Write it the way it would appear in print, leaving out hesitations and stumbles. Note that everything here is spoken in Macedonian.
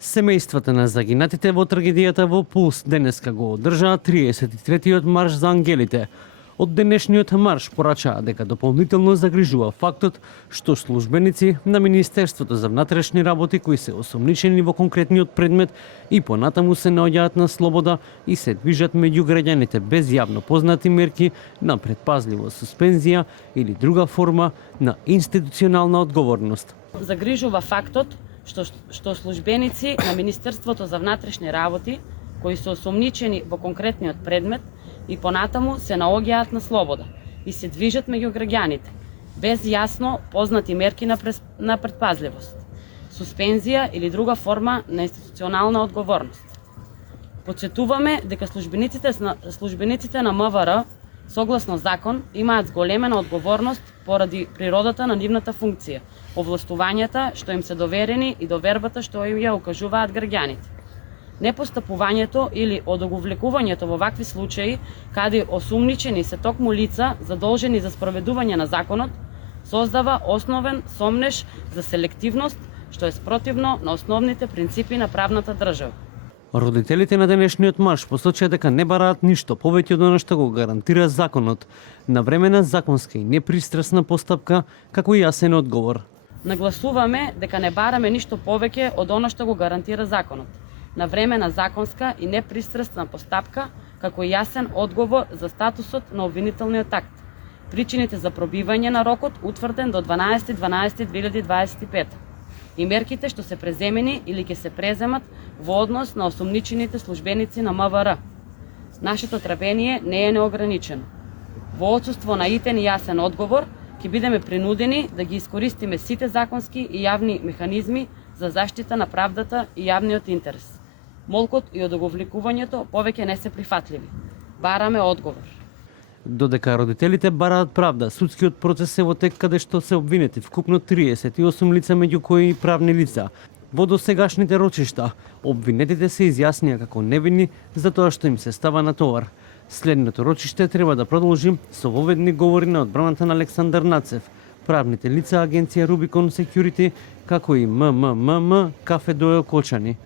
Семејствата на загинатите во трагедијата во Пулс денеска го одржаа 33-тиот марш за ангелите. Од денешниот марш порачаа дека дополнително загрижува фактот што службеници на Министерството за внатрешни работи кои се осомничени во конкретниот предмет и понатаму се наоѓаат на слобода и се движат меѓу граѓаните без јавно познати мерки на предпазлива суспензија или друга форма на институционална одговорност. Загрижува фактот што службеници на Министерството за внатрешни работи кои се осомничени во конкретниот предмет и понатаму се наоѓаат на слобода и се движат меѓу граѓаните без јасно познати мерки на предпазливост, суспензија или друга форма на институционална одговорност. Потсетуваме дека службениците на МВР согласно закон имаат зголемена одговорност поради природата на нивната функција, овластувањата што им се доверени и довербата што им ја укажуваат граѓаните. Непостапувањето или одоговлекувањето во вакви случаи, каде осумничени се токму лица задолжени за спроведување на законот, создава основен сомнеж за селективност, што е спротивно на основните принципи на правната држава. Родителите на денешниот марш посочија дека не бараат ништо повеќе од она што го гарантира законот, навремена законска и непристрасна постапка како јасен одговор. Нагласуваме дека не бараме ништо повеќе од она што го гарантира законот, навремена законска и непристрасна постапка како јасен одговор за статусот на обвинителниот акт, причините за пробивање на рокот утврден до 12.12.2025 и мерките што се преземени или ќе се преземат во однос на осомничените службеници на МВР. Нашето требение не е неограничено. Во отсуство на итен и јасен одговор, ќе бидеме принудени да ги искористиме сите законски и јавни механизми за заштита на правдата и јавниот интерес. Молкот и одоговлекувањето повеќе не се прифатливи. Бараме одговор. Додека родителите бараат правда, судскиот процес е во тек каде што се обвинети вкупно 38 лица меѓу кои и правни лица. Во досегашните рочишта, обвинетите се изјаснија како невинни за тоа што им се става на товар. Следното рочиште треба да продолжи со воведни говори на одбраната на Александар Нацев, правните лица Агенција Рубикон Security, како и МММ Кафе Дојо Кочани.